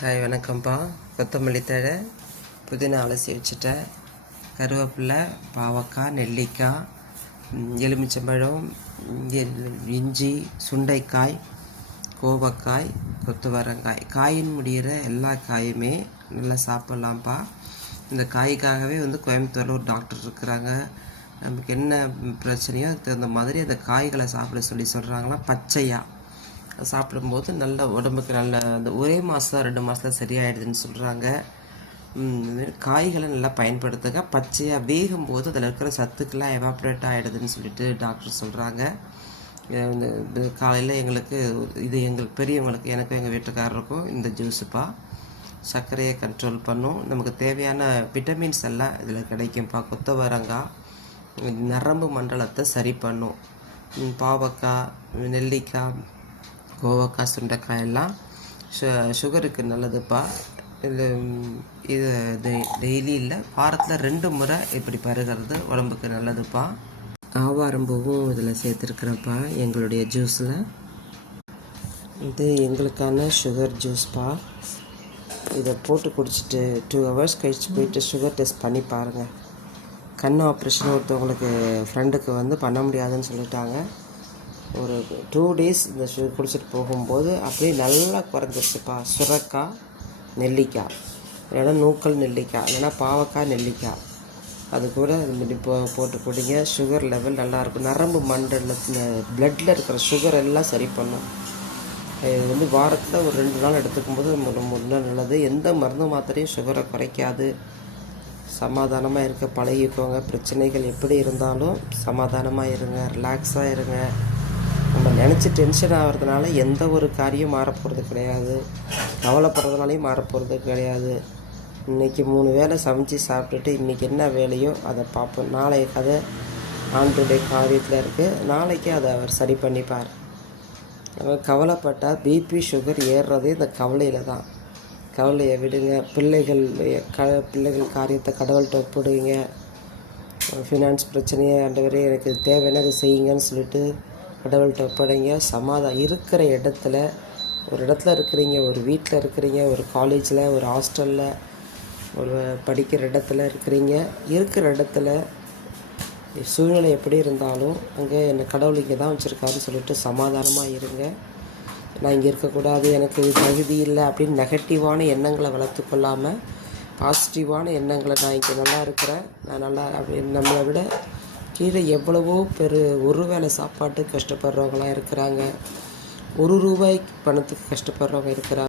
Hi வணக்கம்ப்பா. கொத்தமல்லி தழை, புதினா அலசி வச்சுட்டேன், கருவேப்பிலை, பாவக்காய், நெல்லிக்காய், எலுமிச்சம்பழம், இஞ்சி, சுண்டைக்காய், கோவக்காய், கொத்துவரங்காய், காயின் முடிகிற எல்லா காயுமே நல்லா சாப்பிட்லாம்ப்பா. இந்த காய்க்காகவே கோயம்புத்தூரில் ஒரு டாக்டர் இருக்கிறாங்க. நமக்கு என்ன பிரச்சனையோ அதுக்கு தகுந்த மாதிரி அந்த காய்களை சாப்பிட சொல்கிறாங்களாம். பச்சையாக சாப்பிடும்போது நல்ல உடம்புக்கு நல்ல அந்த ஒரே மாதம் 2 மாதம் சரியாயிடுதுன்னு சொல்கிறாங்க. காய்களை நல்லா பயன்படுத்துங்க. பச்சையாக வேகும்போது அதில் இருக்கிற சத்துக்கெல்லாம் எவாப்ரேட் ஆகிடுதுன்னு சொல்லிட்டு டாக்டர் சொல்கிறாங்க. இந்த காலையில் எங்களுக்கு எங்களுக்கு பெரியவங்களுக்கு எனக்கும் எங்கள் வீட்டுக்காரருக்கும் இந்த ஜூஸுப்பா சர்க்கரையை கண்ட்ரோல் பண்ணும். நமக்கு தேவையான விட்டமின்ஸ் எல்லாம் இதில் கிடைக்கும்ப்பா. கொத்தவரங்காய் நரம்பு மண்டலத்தை சரி பண்ணும். பாவக்காய், நெல்லிக்காய், கோவக்காய், சுண்டைக்காய் எல்லாம் சுகருக்கு நல்லதுப்பா. இது டெய்லி இல்லை, வாரத்தில் 2 முறை இப்படி பருகிறது உடம்புக்கு நல்லதுப்பா. ஆவாரம்பூவும் இதில் சேர்த்துருக்குறப்பா எங்களுடைய ஜூஸில். இது எங்களுக்கான சுகர் ஜூஸ்ப்பா. இதை போட்டு குடிச்சிட்டு 2 hours கழிச்சு போயிட்டு சுகர் டெஸ்ட் பண்ணி பாருங்கள். கண் ஆப்ரேஷன் ஒருத்தவங்களுக்கு ஃப்ரெண்டுக்கு பண்ண முடியாதுன்னு சொல்லிட்டாங்க. ஒரு 2 days இந்த குடிச்சிட்டு போகும்போது அப்படியே நல்லா குறைஞ்சிருச்சுப்பா. சுரக்காய், நெல்லிக்காய், இல்லைன்னா நூக்கல் நெல்லிக்காய், இல்லைன்னா பாவக்காய், நெல்லிக்காய், அது கூட போட்டு குடிங்க. சுகர் லெவல் நல்லாயிருக்கும். நரம்பு மண்டலத்தில் பிளட்டில் இருக்கிற சுகர் எல்லாம் சரி பண்ணும். இது வாரத்தில் ஒரு 2 நாள் எடுத்துக்கும்போது ரொம்ப நல்லது. எந்த மருந்து மாத்திரையும் சுகரை குறைக்காது. சமாதானமாக இருக்க பழகிக்கோங்க. பிரச்சனைகள் எப்படி இருந்தாலும் சமாதானமாக இருங்க, ரிலாக்ஸாக இருங்க. நம்ம நினச்சி டென்ஷன் ஆகிறதுனால எந்த ஒரு காரியம் மாறப்போகிறது கிடையாது. கவலைப்படுறதுனாலையும் மாறப்போகிறது கிடையாது. இன்றைக்கி 3 வேளை சமைச்சு சாப்பிட்டுட்டு இன்றைக்கி என்ன வேலையோ அதை பார்ப்போம். நாளைய கதை ஆண்டுடைய காரியத்தில் இருக்குது. நாளைக்கு அதை அவர் சரி பண்ணிப்பார். கவலைப்பட்டால் பிபி சுகர் ஏறுறதே இந்த கவலையில் தான். கவலையை விடுங்க. பிள்ளைகள் காரியத்தை கடவுள்கிட்ட ஒப்பிடுவீங்க. ஃபினான்ஸ் பிரச்சனையை ஆண்டவரே எனக்கு தேவையானது செய்யுங்கன்னு சொல்லிட்டு கடவுள்கிட்ட ஒப்படைங்க. இருக்கிற இடத்துல, ஒரு இடத்துல இருக்கிறீங்க, ஒரு வீட்டில் இருக்கிறீங்க, ஒரு காலேஜில், ஒரு ஹாஸ்டலில், ஒரு படிக்கிற இடத்துல இருக்கிறீங்க. இருக்கிற இடத்துல சூழ்நிலை எப்படி இருந்தாலும் அங்கே என்னை கடவுள் இங்கே தான் வச்சுருக்காருன்னு சொல்லிட்டு சமாதானமாக இருங்க. நான் இங்கே இருக்கக்கூடாது, எனக்கு தகுதி இல்லை அப்படின்னு நெகட்டிவான எண்ணங்களை வளர்த்து கொள்ளாமல் பாசிட்டிவான எண்ணங்களை, நான் இங்கே நல்லா இருக்கிறேன், நான் நல்லா அப்படின்னு நம்மளை விட கீழே எவ்வளவோ பேர் ஒரு வேளை சாப்பாட்டுக்கு கஷ்டப்படுறவங்களாம் இருக்கிறாங்க. 1 ரூபாய்க்கு பணத்துக்கு கஷ்டப்படுறவங்க இருக்கிறாங்க.